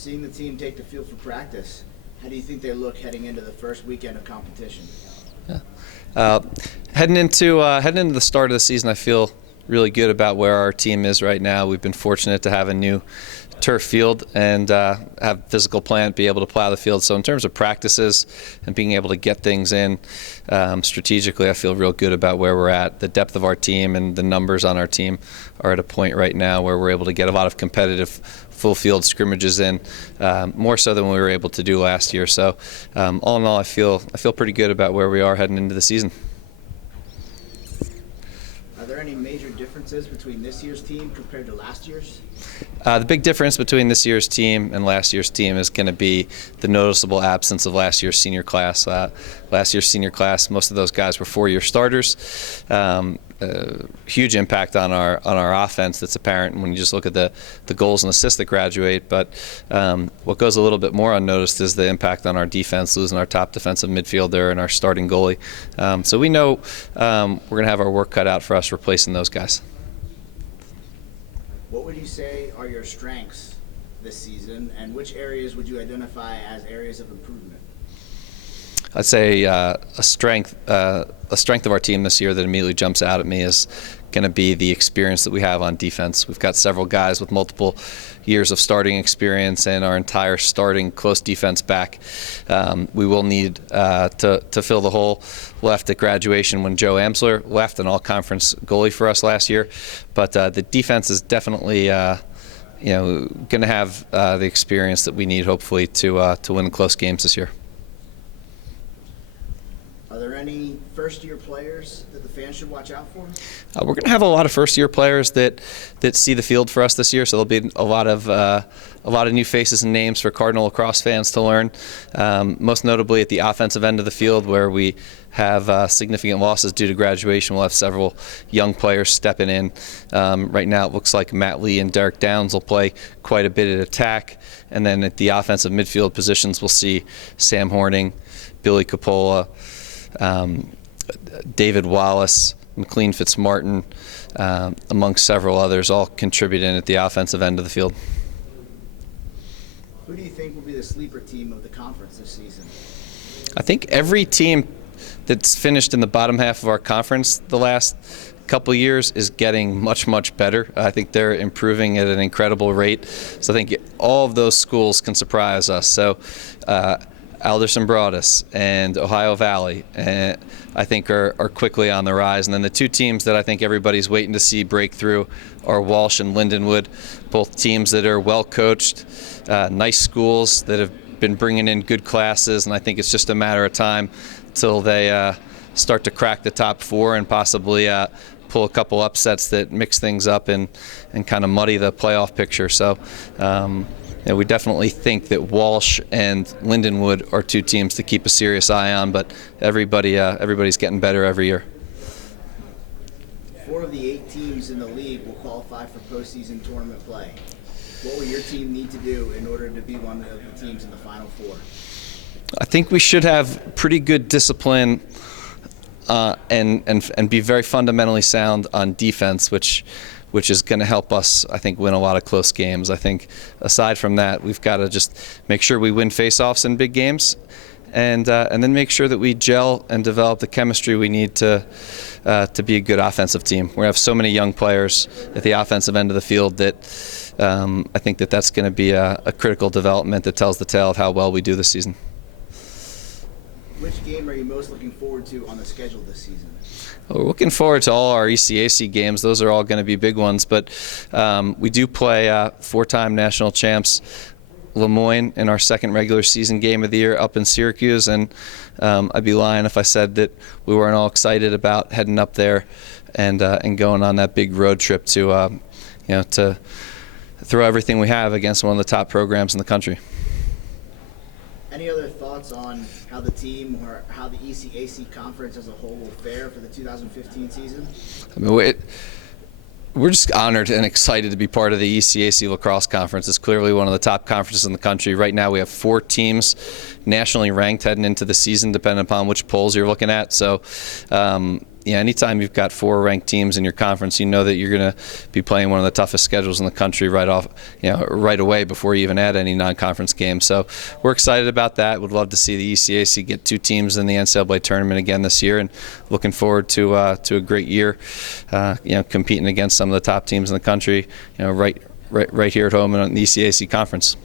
seeing the team take the field for practice, how do you think they look heading into the first weekend of competition? Heading into the start of the season, I feel really good about where our team is right now. We've been fortunate to have a new turf field and have physical plant, be able to plow the field. So in terms of practices and being able to get things in strategically, I feel real good about where we're at. The depth of our team and the numbers on our team are at a point right now where we're able to get a lot of competitive full field scrimmages in, more so than we were able to do last year. So all in all, I feel pretty good about where we are heading into the season. Are there any major differences between this year's team compared to last year's? The big difference between this year's team and last year's team is going to be the noticeable absence of last year's senior class. Last year's senior class, most of those guys were four-year starters. Huge impact on our offense that's apparent when you just look at the goals and assists that graduate. But what goes a little bit more unnoticed is the impact on our defense, losing our top defensive midfielder and our starting goalie. So we know we're going to have our work cut out for us replacing those guys. What would you say are your strengths this season, and which areas would you identify as areas of improvement? I'd say a strength of our team this year that immediately jumps out at me is going to be the experience that we have on defense. We've got several guys with multiple years of starting experience and our entire starting close defense back. We will need to fill the hole left at graduation when Joe Amsler left, an all-conference goalie for us last year. But the defense is definitely going to have the experience that we need, hopefully, to win close games this year. Are there any first-year players that the fans should watch out for? We're going to have a lot of first-year players that see the field for us this year, so there'll be a lot of new faces and names for Cardinal Lacrosse fans to learn. Most notably at the offensive end of the field, where we have significant losses due to graduation. We'll have several young players stepping in. Right now, it looks like Matt Lee and Derek Downs will play quite a bit at attack, and then at the offensive midfield positions, we'll see Sam Horning, Billy Capola, David Wallace, McLean Fitzmartin, amongst several others, all contributing at the offensive end of the field. Who do you think will be the sleeper team of the conference this season? I think every team that's finished in the bottom half of our conference the last couple of years is getting much, much better. I think they're improving at an incredible rate. So I think all of those schools can surprise us. So Alderson Broadus and Ohio Valley, I think are quickly on the rise. And then the two teams that I think everybody's waiting to see break through are Walsh and Lindenwood, both teams that are well coached, nice schools that have been bringing in good classes, and I think it's just a matter of time till they start to crack the top four and possibly pull a couple upsets that mix things up and kind of muddy the playoff picture. So we definitely think that Walsh and Lindenwood are two teams to keep a serious eye on, but everybody's getting better every year. 4 of the 8 teams in the league will qualify for postseason tournament play. What will your team need to do in order to be one of the teams in the Final Four? I think we should have pretty good discipline and be very fundamentally sound on defense, which is going to help us, I think, win a lot of close games. I think aside from that, we've got to just make sure we win face-offs in big games, and then make sure that we gel and develop the chemistry we need to be a good offensive team. We have so many young players at the offensive end of the field that I think that's going to be a critical development that tells the tale of how well we do this season. Which game are you most looking forward to on the schedule this season? We're looking forward to all our ECAC games. Those are all going to be big ones, but we do play 4-time national champs Lemoyne in our second regular season game of the year up in Syracuse, and I'd be lying if I said that we weren't all excited about heading up there and going on that big road trip to throw everything we have against one of the top programs in the country. Any other thoughts on how the team or how the ECAC conference as a whole will fare for the 2015 season? I mean, we're just honored and excited to be part of the ECAC Lacrosse Conference. It's clearly one of the top conferences in the country. Right now we have 4 teams nationally ranked heading into the season, depending upon which polls you're looking at. So anytime you've got 4 ranked teams in your conference, you know that you're going to be playing one of the toughest schedules in the country right away before you even add any non-conference games. So we're excited about that. Would love to see the ECAC get 2 teams in the NCAA tournament again this year, and looking forward to a great year, competing against some of the top teams in the country, right here at home in the ECAC conference.